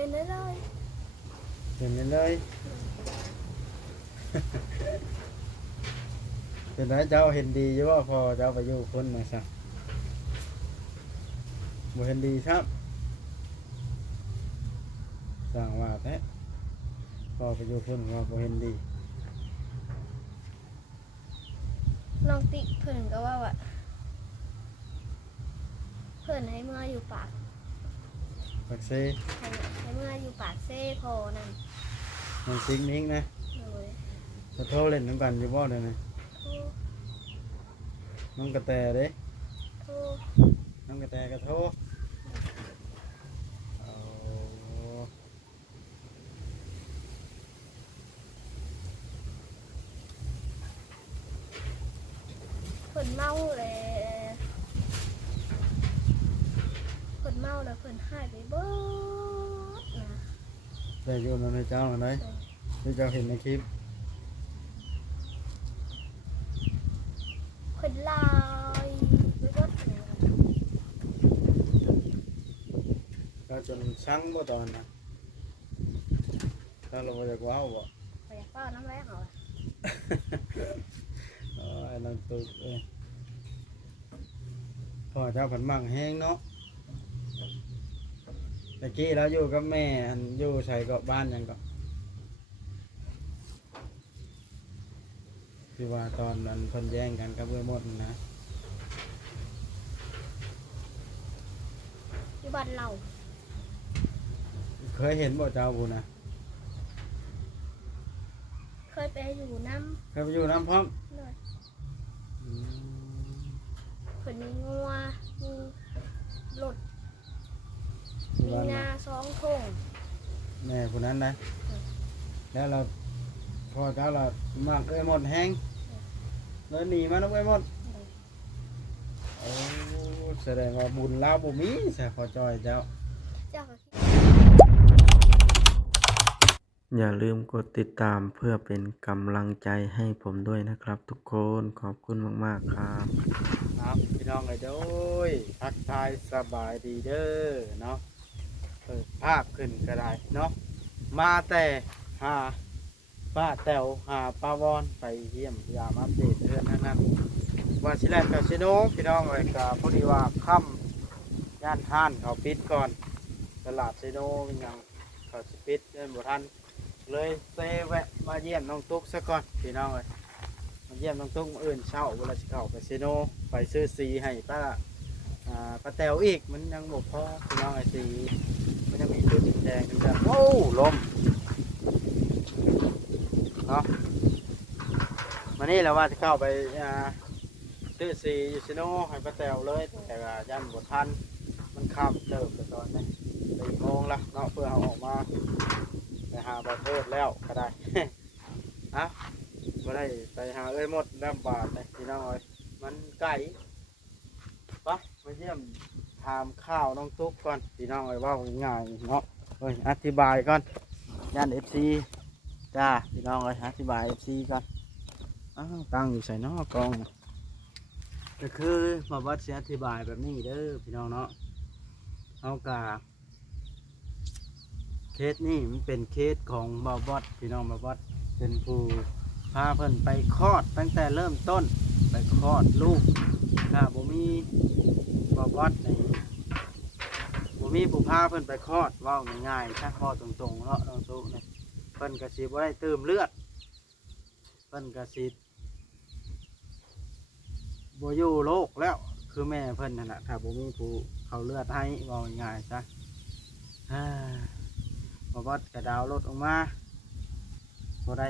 เป็นได้เลย เป็นเลยเป็นไรเจ้าเห็นดีอยู่ว่าพอเจ้าไปอยู่คนมาซะบ่เห็นดีครับสั่งว่าแท้พอไปอยู่คนว่าบ่เห็นดี น้องติ๊กเพิ่นก็ว่าเพิ่นให้เมื่ออยู่ปาก ปักเซ ให้เมื่ออยู่ปากเซ่พอนั่น มันซิงนิ่งนะ เลย จะโทรเล่นน้ำกันอยู่บ่เด้อนะ โทร น้องกระแตเด้ โทร น้องกระแตก็โทรเอา เพิ่นเมาเลยเพิ่นเมาแล้วเพิ่นหายไปเบิดนะ แต่อยู่นำให้เจ้าอันไหนที่เจ้าเห็นในคลิป เพิ่นลายไปเบิดนะ ก็จนสั่งบ่ตอนน่ะถ้าเราบ่อยากว้าวบ่ ไปอยากเฝ้าน้ำแรงเอาล่ะ ไอ้นั่นตุกพ่อเจ้าผันมั่งแห้งเนาะตะกี้เราอยู่กับแม่อันอยู่ใส่เกาะบ้านหยังก็ที่ว่าตอนนั้นเพิ่นแย่งกันกับเอื้อมดนะ อยู่บ้านเรา เคยเห็นบ่เจ้าบุนะ เคยไปอยู่น้ เคยไปอยู่น้ำพร้อม ำเลย อืม เพิ่นมีงัวมีรถ ที่ มี บ้าน นา2 ทง แม่คนนั้นนะแล้วเราพ่อเจ้าเรามักเอื้อมดแห้งเลยหนีมาน้องเอื้อมดโอ้แสดงว่าบุญเราบ่มีใช่พอจอยเจ้า เจ้าก็คิด อย่าลืมกดติดตามเพื่อเป็นกำลังใจให้ผมด้วยนะครับทุกคนขอบคุณมากๆครับ ครับพี่น้องเลยเด้อยทักทายสบายดีเด้อเนาะเปิดภาพขึ้นก็ได้เนาะมาแต่หาป้าแต๋วหาป้าวอนไปเยี่ยมยามอัปเดตเรื่องนั้นว่าสิแลนด์กับซิโนพี่น้องเลยก็พอดีว่าค่ำย่านห้านเขาปิดก่อนตลาดซิโนมันยังเขาสิปิดเดินบ่ทันเลยเซแวะมาเยี่ยมน้องตุ๊กซะก่อนพี่น้องเลยมาเยี่ยมน้องตุ๊กมื้ออื่นเช้าเวลาสิเข้าไปซิโนไปซื้อสีให้ป้าป้าแต๋วอีกมันยังบ่พอพี่น้องไอ้สีมันยังมีจุดแดงกันจ้ะโอ้ลมเนาะมานี่แล้วว่าจะเข้าไปซื้อสีอยู่ซิโนให้ป้าแต๋วเลยแต่ว่ายันบ่ทันมันค่ำเติบไปตอนนี้4 โมงละเนาะเพื่อเอาออกมาไปหาบ่อเทิดแล้วก็ได้ อะบ่ได้ไปหาเอ้ยหมดน้ำบาทเลยพี่น้องเอ้ยมันไก่ปะมาเยี่ยมถามข้าวน้องตุ๊กก่อนพี่น้องเอ้ยว่าง่ายๆเนาะเอ้ยอธิบายก่อนย่าน FC จ้าพี่น้องเอ้ยอธิบาย FC ก่อนอ้าวตั้งอยู่ใส่เนอกกองก็คือมาวัดเสียอธิบายแบบนี้เด้อพี่น้องเนาะเอากาเคสนี่มันเป็นเคสของบาวบอดพี่น้องบาวบอดเป็นผู้พาเพิ่นไปคลอดตั้งแต่เริ่มต้นไปคลอดลูกถ้าบ่มีบาวบอดในบ่มีผู้พาเพิ่นไปคลอดเว้าง่ายๆถ้าคลอดตรงๆเนาะน้องตุ๊เนี่ยเพิ่นก็สิบ่ได้เติมเลือดเพิ่นก็สิบ่อยู่โลกแล้วคือแม่เพิ่นนั่นแหละถ้าบ่มีผู้เขาเลือดให้เว้าง่ายๆซะบาวบอดกระดาวรถออกมาบ่ได้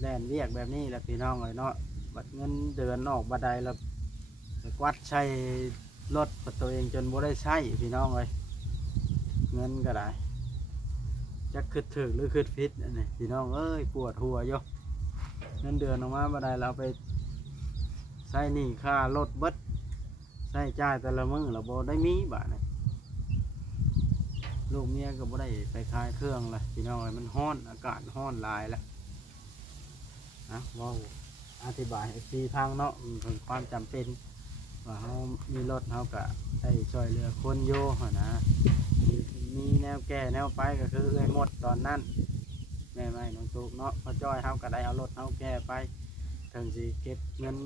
แล่นเรียกแบบนี้แหละพี่น้องเลยเนาะบัดเงินเดือนออกบัดใดแล้วกวัดใช้รถประตัวเองจนบ่ได้ใช้พี่น้องเลยเงินก็ได้จักคืดถึกหรือคืดพิษอันนี้พี่น้องเอ้ยปวดหัวอยู่เงินเดือนออกมาบัดใดเราไปใช้หนี้ค่ารถเบิดใช้จ่ายแต่ละมื้อเราบ่ได้มีบาทนี่ลูกเมียก็บ่ได้ไปขายเครื่องเลยพี่น้องเลยมันร้อนอากาศร้อนหลายแล้วนะว้าวอธิบายให้พี่ทางเนาะมันเป็นความจำเป็นว่าเขามีรถเขาก็ได้ช่วยเหลือคนโย่นะมี มีแนวแก้แนวไปก็คือเอ้ยหมดตอนนั้นแม่ไม่น้องตุกเนาะพอจ้อยเฮาก็ได้เอารถเฮาแก้ไปถึงสิเก็บเงิน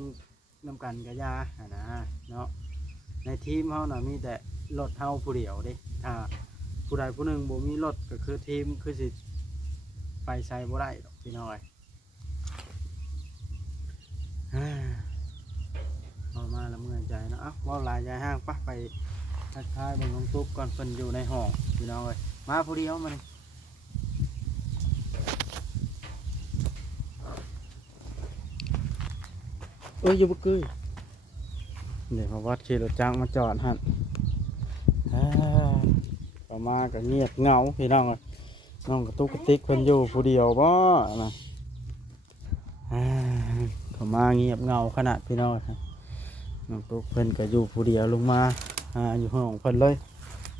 น้ำกันก็ยาหั้นนะเนาะในทีมเฮาน่ะมีแต่รถเฮาผู้เดียวเด้ถ้าผู้ใดผู้หนึ่งบ่มีรถก็คือทีมคือสิไปใช้บ่ได้ดอกพี่น้อยเอามาแล้วเมื่อยใจเนาะเอ้าว่าหลายใจห้างปะไปทักทายเบิ่งน้องตุ๊กก่อนเพิ่นอยู่ในห้องพี่น้องเอ้ยมาผู้เดียวมานี่อยู่บ่เกยเดี๋ยวมาวัดขี่รถจักรมาจอดหั่นต่อมาก็เงียบเหงาพี่น้องเอ้ยน้องกระตุกกระติกเพิ่นอยู่ผู้เดียวบ่นะต่อมาเงียบเหงาขนาดพี่น้องครับน้องตุ๊กเพิ่นก็อยู่ผู้เดียวลงมาอยู่ห้องเพิ่นเลย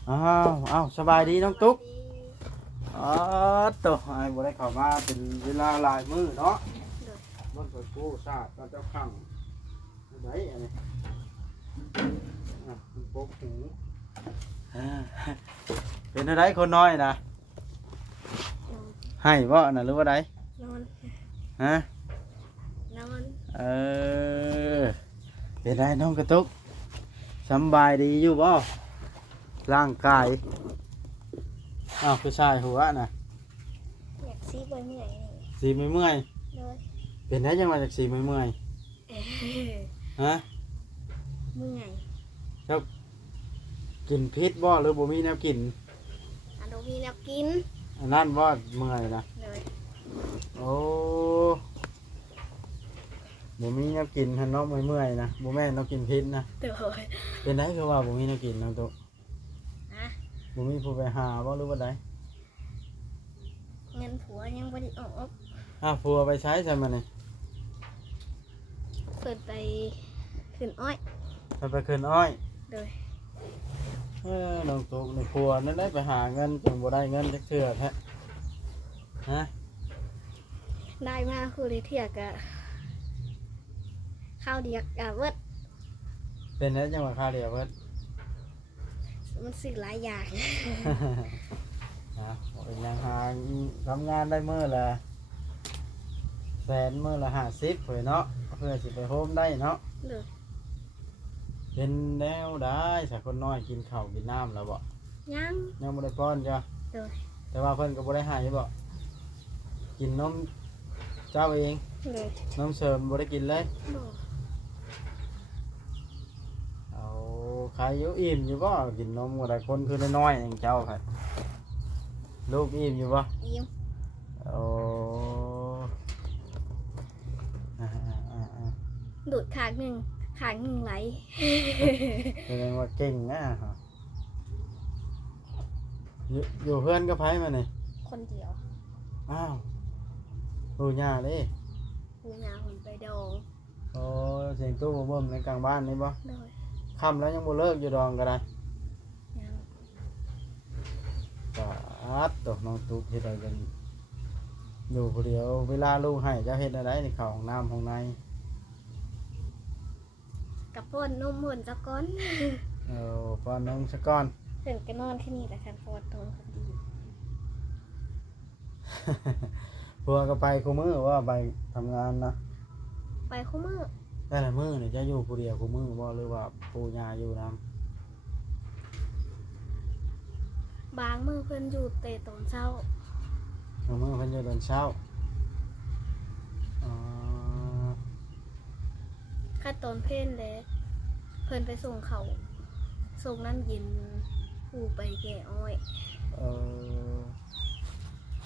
อ้าวสบายดีน้องตุ๊กตัวไอ้บ่ได้เข้ามาเป็นเวลาหลายมื้อเนาะมันเปิดกู้ซาดตอนเจ้าขังไหนอันนี้มันปกหูเป็นอะไรคนน้อยนะให้บ่น่ะหรือว่าได นอน ฮะ นอน เป็นไรน้องกระตุกสำบายดีอยู่บ่ร่างกายคือชายหัวน่ะ อยากซีบ่เหนื่อย สีไม่เมื่อย เลย เป็นได้ยังมาจากสีไม่เมื่อยฮะ เมื่อย เจ้ากินพิษบ่หรือบ่มีแนวกิน อันโดมีแนวกิน อันนั้นบ่เมื่อยนะ เลย โอ้บ่มีแนวกินหันเนาะเมื่อยๆนะบ่แม่นเนาะกินพิษนะ เดี๋ยว เป็นได้คือว่าบ่มีแนวกินน้องตุ๊ก นะ บ่มีผู้ไปหาบ่หรือว่าใด เงินผัวยังบ่ได้ออก ผัวไปใช้ใช่มั้ยนี่ เปิดไปขึ้นอ้อย ไปคืนอ้อย เลย น้องตุ๊กนี่ผัวนั่นได้ไปหาเงินจนบ่ได้เงินจักเทื่อแท้ฮะ ได้มาคือได้เที่ยกะข้าวเดียกเวิร์ด เป็นได้จังหวะค่าเดียวเพิ่น มันสื่อหลายอย่าง เป็นยังหาทำงานได้มื้อละแสนมื้อละ50เพิ่นเนาะเพื่อสิไปโฮมได้เนาะ เลย เป็นแนวได้สักคนน้อยกินข้าวกินน้ำแล้วบ่ ยัง ยังบ่ได้ป้อนจ้ะ เลย แต่ว่าเพิ่นก็บ่ได้ให้บ่กินนมเจ้าเอง เลย นมเสริมบ่ได้กินเลย บอก เอาใครอยู่อิ่มอยู่บ่กินนมบ่ได้คนคือน้อยๆอย่างเจ้าค่ะลูกอิ่มอยู่บ่ ยิ้ม โอ้อ่า ดูดขางหนึ่งไหล แสดงว่าเก่งนะฮะอยู่เพื่อนก็ไผมานี่ คนเดียว อ้าวดูหญ้าเด้ กูยาหุ่นไปดอง โอ้เสียงตู้บ่เบิ่มในกลางบ้านนี่บ่ เลย ค่ำแล้วยังบ่เลิกอยู่ดองก็ได้ ยัง ตกน้องตุ๊กเฮ็ดอะไรกันอยู่ผู้เดียวเวลาลูกให้เจ้าเฮ็ดอะไรในเข้าห้องน้ำห้องใน กับพ่นนมหุ่นตะก้อน ป้อนนมซะก่อน ถึงก็นอนที่นี่แหละคันพอตรงคนดี พัวก็ไปคู่มือว่าไปทำงานนะ ไปคู่มือ แต่ละมื้อนี่จะอยู่ผู้เดียวคู่มือบ่หรือว่าปู่ย่าอยู่นำ บางมือเพิ่นอยู่เตะตอนเช้า คู่มือเพิ่นอยู่ตอนเช้าอ๋อ ข้าตอนเพ่นเลยเพิ่นไปส่งเขาส่งน้ำเย็นผู้ไปแก่อ้อย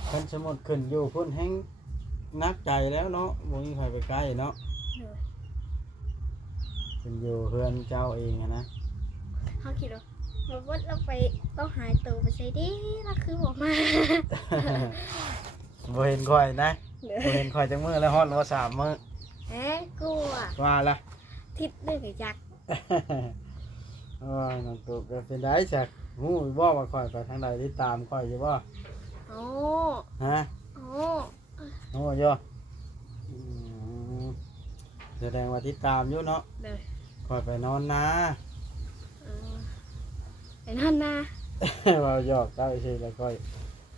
เพิ่นสมมุติขึ้นอยู่พุ่นแฮงนักใจแล้วเนาะบ่มีใครไปใกล้เนาะ เลย เพิ่นอยู่เฮือนเจ้าเองอะนะ เขาคิดว่าเราไปต้องหายตัวไปใส่ดีแล้วคือบอกมา บ่เห็นข่อยนะ เลย บ่เห็นข่อยจังมื้อแล้วฮอดว่า3มื้อ กลัว ว่าละ ทิศเรื่องจัก โอ้ยน้องตุ๊กก็เป็นได้จักฮู้บ่ว่าข่อยไปทางใดที่ตามข่อยอยู่บ่ โอ้ ฮะ โอ้ โอ้อยู่แสดงว่าที่ตามอยู่เนาะ เลย ข่อยไปนอนนา ไปนอนนา ว่าหยอกเจ้าสิแล้วค่อย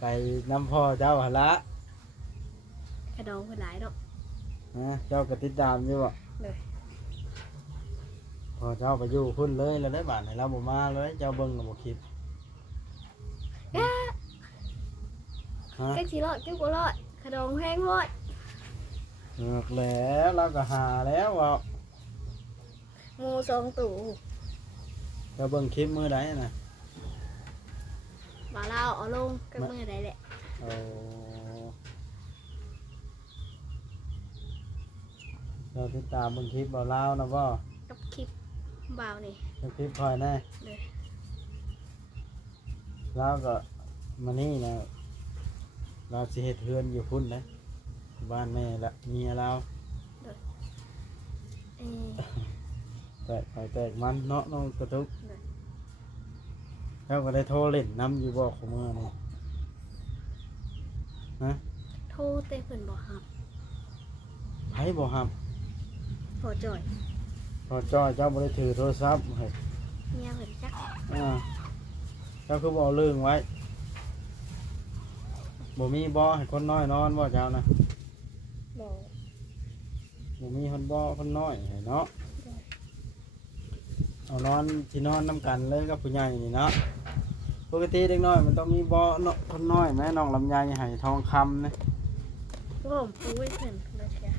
ไปน้ำพ่อเจ้าหั่นละ กระดองเพิ่นหลายเนาะ นะเจ้าก็ติดตามอยู่บ่ เลย พอเจ้าไปอยู่พุ่นเลยแล้วได้บาดให้เราบ่มาเลยเจ้าเบิ่งก็บ่คิดฮะ แก๊กสิรอดแก๊กบ่รอดกระดองแพงโพด เลิกแล้วเราก็หาแล้วว่า งูสองตู่ เจ้าเบิ่งคลิปมื้อใดน่ะ บ่าเราเอาลงกับมือใดแหละ โอ้เราติดตามเบิ่งคลิปบ่ลาวนะบ่ กับคลิปบ่าวนี่ เบิ่งคลิปคอยแน่ เลย ลาวก็มานี่นะเราสิเฮ็ดเฮือนอยู่พุ่นนะบ้านแม่ละเมียเรา เอ้ย แตกไปแตกมันเนาะน้องกระทุก เลย เจ้าก็ได้โทรเล่นน้ำอยู่บ่ของมื้อนี่นะ โทรแต่เพิ่นบ่รับ ไผบ่ฮับ พอจ่อย พอจ้อยเจ้าบ่ได้ถือโทรศัพท์เฮ้ย เมียเพิ่นจัก เจ้าคือบ่เอาเรื่องไว้บ่มีบ่ให้คนน้อยนอนบ่เจ้านะ บ่ บ่มีคนบ่คนน้อยให้เนาะเอานอนที่นอนนํกันเลยกับผู้ใหญ่นี่เนาะปกติเด็กน้อยมันต้องมีบ่เนาะคนน้อยแม่น้องลำไยให้ทองคำนะ ผมปูไว้เพิ่นเลยเชีย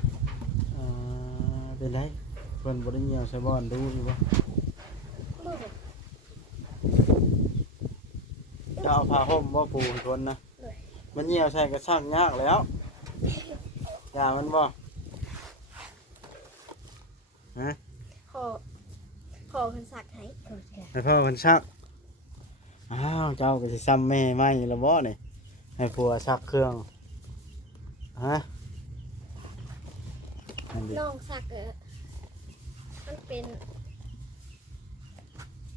เป็นไรเพิ่นบ่ได้เหี่ยวใส่บ่อนดูอยู่บ่ บ่ เจ้าเอาผ้าห่มบ่ปูให้คนนะ เลย มันเหี่ยวใส่ก็ซักยากแล้วอย่ามันบ่ฮะ ขอเพิ่นสักให้โอเค ให้พ่อเพิ่นซักอ้าวเจ้าก็สิซ้ำแม่ใหม่แล้วบ่นี่ให้ผัวซักเครื่องฮะนั่นดิ น้องสักมันเ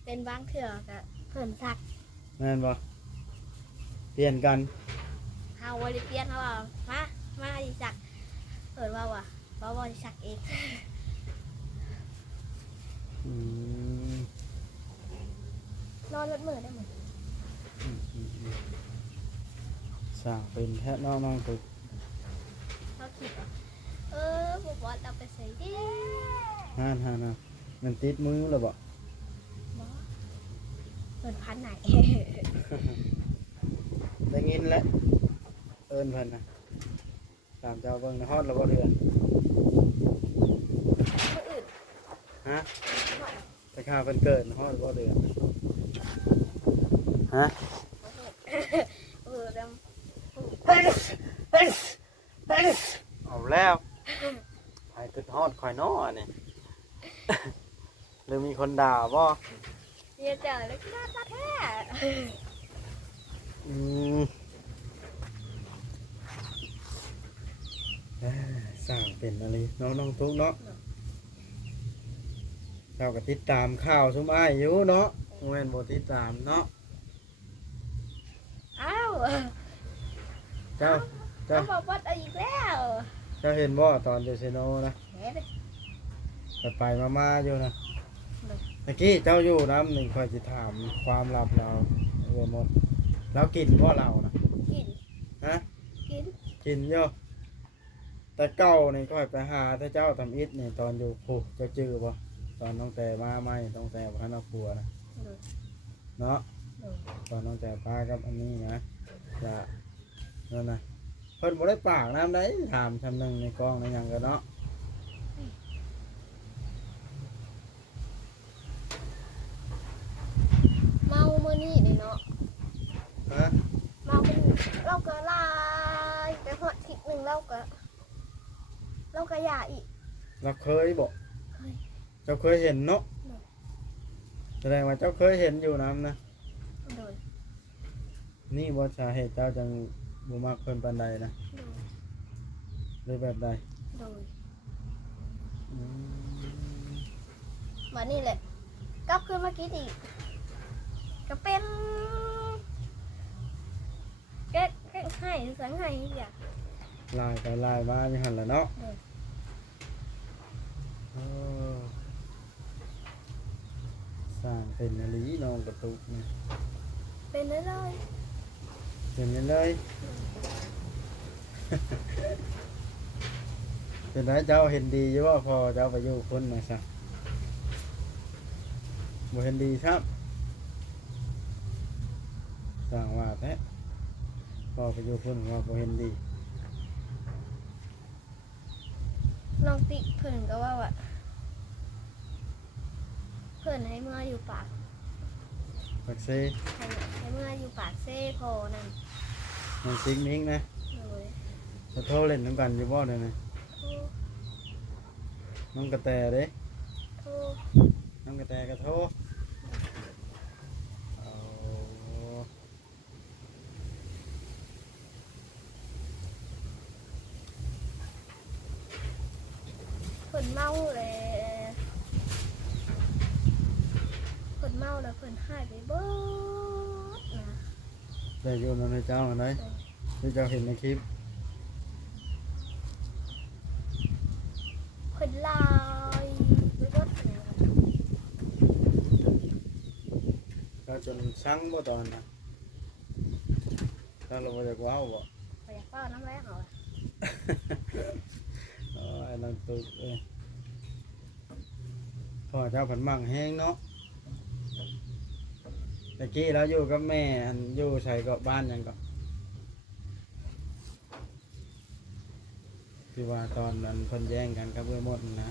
ป็นบางเถื่อก็เพิ่นสัก แม่นบ่เปลี่ยนกัน เฮาบ่ได้เปลี่ยนเฮาว่ามาสิสักเพิ่นว่าบ่สิสักเอง อืม นอนรถมือได้หมด สร้างเป็นแท้น้องๆตัว เขาคิดว่าบ่บอสเอาไปใส่ดิ ห่านๆนะมันติดมือแล้วบ่ บ่เพิ่นพันไหน ได้ยินแล้วเอิ้นเพิ่นนะตามเจ้าเบิ่งนะฮอดแล้วบ่เดือน คนอื่น ฮะแต่ข้าวเพิ่นเกิดฮอดบ่เดือนฮะ ดำ เอาแล้วไปตึกฮอดข่อยน้อนี่ หรือมีคนด่าบ่ เรียเจอเลยหน้าตาแท้ อืมสร้างเป็นอะไรน้องทุกเนาะเจ้าก็ติดตามข่าวซุมอ้ายอยู่เนาะแม่นบ่ติดตามเนาะ อ้าว เจ้า เอาบอกว่าเอาอีกแล้ว เจ้าเห็นบ่ตอนอยู่เซโนนะ เฮ้ย ไปมาอยู่นะเมื่อกี้เจ้าอยู่น้ำหนึ่งคอยจะถามความลับเราเรื่องหมดแล้วกินบ่เรานะ กิน ฮะ กิน กินเยอะแต่เก้านี่ก็ไปหาถ้าเจ้าทำอิฐนี่ตอนอยู่ผูกเจ้าจื้อบ่ตอนน้องแต่มาไม่ต้องแต่พระนครัวนะเนาะตอนน้องแต่ป้ากับอันนี้นะจะนั่นนะเพิ่นบ่ได้ปากน้ำได้ถามทำหนึ่งในกล้องในหยังกันเนาะ เมาเมื่อนี่เลยเนาะ ฮะ เมาเป็นเราก็ลายแต่พอทิศหนึ่งเราก็ยาอีก เราเคยบ่ เคย เจ้าเคยเห็นเนาะแสดงว่าเจ้าเคยเห็นอยู่น้ำนะ โดย นี่บ่สาเหตุเจ้าจังบ่มักเพิ่นปานใดนะหรือแบบใด โดย อืม วันนี้แหละกลับคืนมากินอีกก็เป็นแก้ให้สังให้อย่าง ลายไปลายมาอยู่หั่นล่ะเนาะเออสร้างเป็นอหลีน้องกระตุกนี่ เป็นได้เลย เป็นยังเลย เป็นไรเจ้าเห็นดีอยู่ว่าพอเจ้าไปอยู่คนมาซะบ่เห็นดีครับสั่งว่าแท้พอไปอยู่คนว่าบ่เห็นดี น้องติเพิ่นก็ว่าเพิ่นให้เมื่ออยู่ปาก ปักเซ ให้เมื่ออยู่ปากเซ่พอนั่น มันซิงนิ้งนะ เลย จะโทรเล่นน้ำกันอยู่บ่เดี๋ยวนี้ โทร น้องกระแตเด้ โทร น้องกระแตก็โทรเอา เพิ่นเมาเลยเพิ่นเมาแล้วเพิ่นหายไปเบิดนะ ได้อยู่นำในเจ้าอันไหนที่เจ้าเห็นในคลิป เพิ่นลายไปเบิดเนี่ย เราจนสั่งบ่ตอนนะถ้าเราบ่อยากเว้าบ่ ไปอยากเฝ้าน้ำแรงเอาอะ ไอ้นั่นตุกพ่อเจ้าผันมั่งแห้งเนาะตะกี้เราอยู่กับแม่อันอยู่ใส่กับบ้านหยังก็ที่ว่าตอนนั้นเพิ่นแย่งกันกับเพื่อนหมดนะ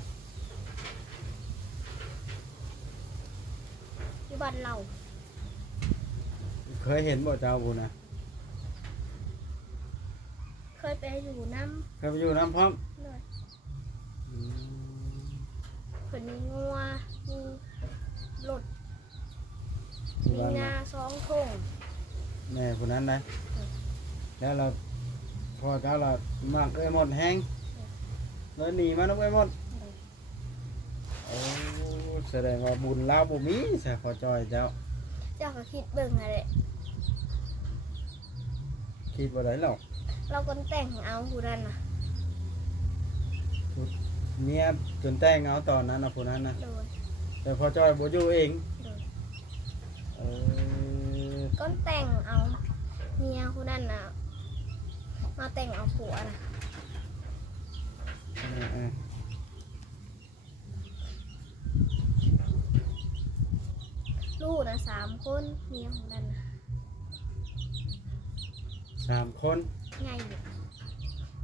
อยู่บ้านเรา เคยเห็นบ่เจ้าบุนะ เคยไปอยู่น้ เคยไปอยู่น้ำพร้อม ำเลย อืม เพิ่นมีงัวมีรถ ที่ มี บ้าน นา นะ 2 ทง แม่คนนั้นนะแล้วเราพ่อเจ้าเรามากเอ้ยหมดแห้งเลยหนีมาน้องเอ้ยหมดโอ้แสดงว่าบุญลาวบ่มีใช่พอจอยเจ้า เจ้าก็คิดเบิ่งอะไร คิดบ่ได้หรอก เราคนแต่งเอาผู้นั้นน่ะ เมียจนแต่งเอาตอนนั้นนะผู้นั้นนะ โดย แต่พอจอยบ่อยู่เอง โดย เออ ก้นแต่งเอาเมียผู้นั้นน่ะมาแต่งเอาผัวน่ะ เออ ลูกน่ะ3 คนเมียผู้นั้นน่ะ 3 คน ใหญ่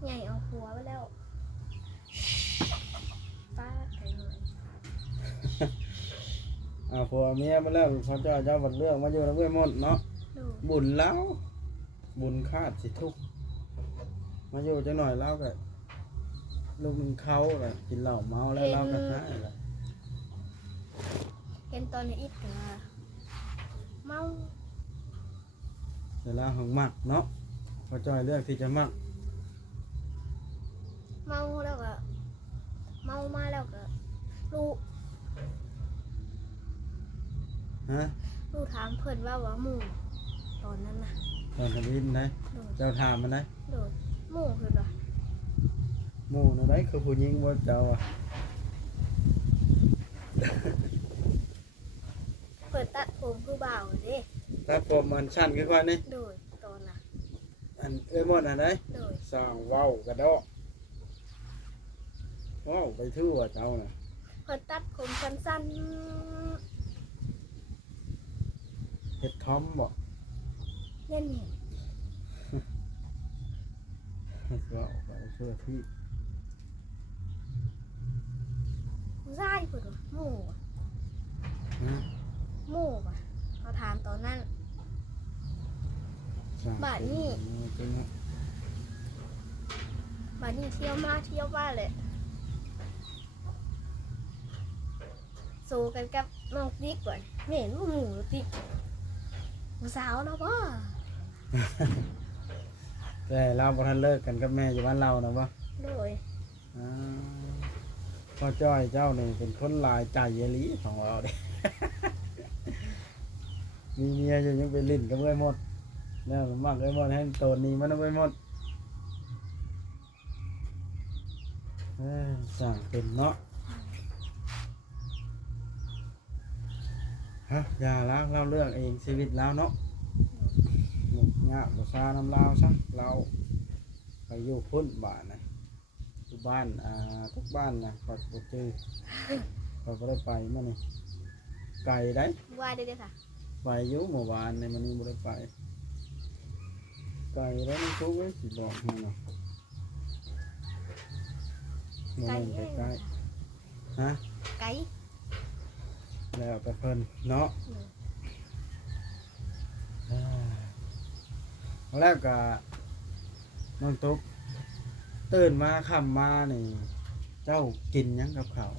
ใหญ่เอาผัวไปแล้วป้าไก่หน่อย ผัวเมียมาแล้วพอจอยเจ้าบัดเรื่องมาอยู่แล้วเว้ยหมดเนาะ ดู บุญแล้วบุญคาดสิทุกข์มาอยู่จังหน่อยแล้วก็ลูกนึงเขาก็กินเหล้าเมาแล้วเราก็หายแล้ว เห็นตอนนี้อีกเหรอเมา เวลาของมักเนาะพอจอยเลือกที่จะมัก เมาแล้วก็เมามาแล้วก็ลูก ฮะ ลูกถามเพิ่นว่าหมู่ตอนนั้นน่ะ ตอนทวินนะ โดด เจ้าถามมันนะ โดดหมู่เพิ่นว่า หมู่นั่นได้คือผู้หญิงบ่เจ้าอ่ะ เพิ่นตัดผมผู้บ่าวเด้ ถ้าผมมันชั้นคือว่านี่ โดยตอนน่ะ อันเอ้ยหมดอันใด โดย สร้างเว้ากระดอกเว้าไปทั่วเจ้าน่ะ เพิ่นตัดผมสั้น เฮ็ดทอมบ่ ๆเล่นนี่ เฮ็ดเว้าไปเพื่อที่ ผู้ชายเพิ่นว่าหมู่อะ นะ หมู่ว่ะเขาถามตอนนั้น สร้าง บาทนี่ เป็น บัดนี้เที่ยวมาเที่ยวมาเลยสู้กันกับน้องติ๊กก่อนไม่เห็นว่าหมู่ติ๊กผู้สาวแล้วบ่ แต่เราบ่ทันเลิกกันกับแม่อยู่บ้านเรานะบ่ โดย อ่าพ่อจ้อยเจ้านี่เป็นคนหลายใจเยลีของเราเด้ มีเมียอยู่ยังไปลิ้นกับเอ้ยหมดแล้วมันมักเอ้ยหมดให้โตนี้มันเอาไปหมดสั่งเป็นเนาะฮะอย่าล้างเล่าเรื่องเองชีวิตแล้วเนาะ โ ยะบ่ซาน้ำลาวซะเราไปอยู่พุ่นบ้านนะอยู่บ้านทุกบ้านนะปัดบ่จื้อก็บ่ได้ไปมื้อนี้ไกลได้ ว่าเด้อค่ะ ไปอยู่เมื่อวานในมื้อนี้บ่ได้ไปไกลแล้วมันทุกเอ้ยสิบอกให้เนาะบ่ ไก่ แม่น เอง ใกล้ๆฮะ ไก่ แล้วแต่เพิ่นเนาะแล้วก็น้องตุ๊กตื่นมาค่ำมานี่เจ้ากินหยังกับข้าว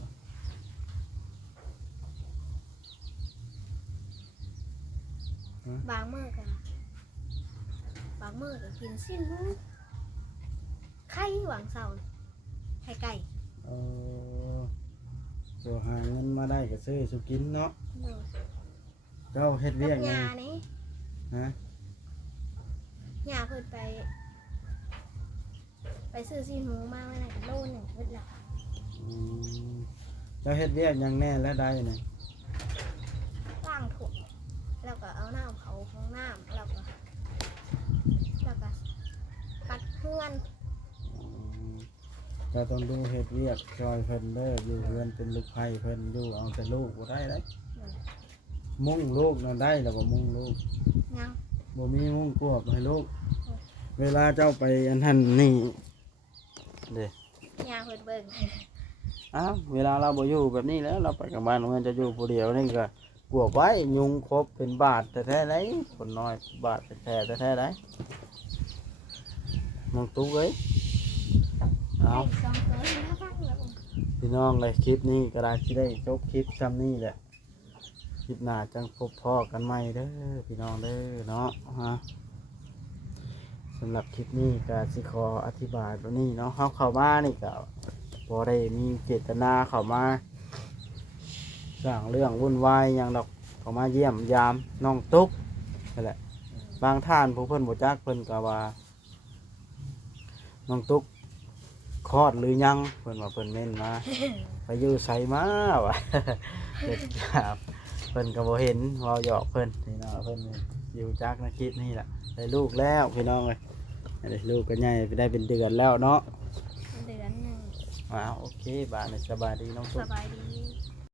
บางมื้อก็บางมื้อก็กินสิ้นหมูไข่หวังเสาร์ไข่ไก่ เออตัวหาเงินมาได้ก็ซื้อสุกินเนาะ เนาะ เจ้าเฮ็ด กั เวีย บ กหยั ยาง นี่ ฮะ ยาเพิ่นไปซื้อสิ้นหมูมาไว้นั่นก็โลนึงเบิดละ อืมเจ้าเฮ็ดเวียกหยังแน่และได้นี่ ล้างถุงแล้วก็เอาน้ำเขาห้องน้ำแล้วก็ปัดเพื่อน อืมเจ้าต้องดูเฮ็ดเวียกช่วยเพิ่นเด้ออยู่เฮือนเป็นลูกไผ่เพิ่นอยู่เอาแต่ลูกบ่ได้เด้มุ้งลูกนั่นได้แล้วบ่มุ้งลูก ยัง บ่มีมุ้งกวบให้ลูกเวลาเจ้าไปอันนั้นนี่เด้ ยาเพิ่นเบิ่ง อ้าวเวลาเราบ่อยู่แบบนี้แล้วเราไปกับบ้านเมืองจะอยู่ผู้เดียวนี่ก็กลัวไว้ยุงครบเป็นบาทแต่แท้ไหนคนน้อยบาทแท้แต่แท้ไหนมองตู้เอ้ยเอา ไอ้สองตัวที่น่าฟังแล้ว พี่น้องเลยคลิปนี้ก็ได้ที่ได้จบคลิปซ้ำนี่แหละคลิปหน้าจังพบพ่อกันใหม่เด้อพี่น้องเด้อเนาะฮะสำหรับคลิปนี้ก็สิขออธิบายตัวนี้เนาะเข้ามานี่ก็พอได้มีเจตนาเข้ามาสร้างเรื่องวุ่นวายอย่างดอกเข้ามาเยี่ยมยามน้องตุ๊กนั่นแหละบางท่านผู้เพิ่นบ่จักเพิ่นก็ว่าน้องตุ๊กคลอดหรือยังเพิ่นว่าเพิ่นเม่นมาไปอยู่ไสมาวะ เด็กครับเพิ่นก็บ่เห็นเว้าหยอกเพิ่นนี่เนาะเพิ่นอยู่จักในคลิปนี่แหละได้ลูกแล้วพี่น้องเอ้ยได้ลูกก็ใหญ่ไปได้เป็นเดือนแล้วเนาะ เดือนหนึ่ง โอเคบาดนี้สบายดีน้อง ส ตุ๊ก บายดี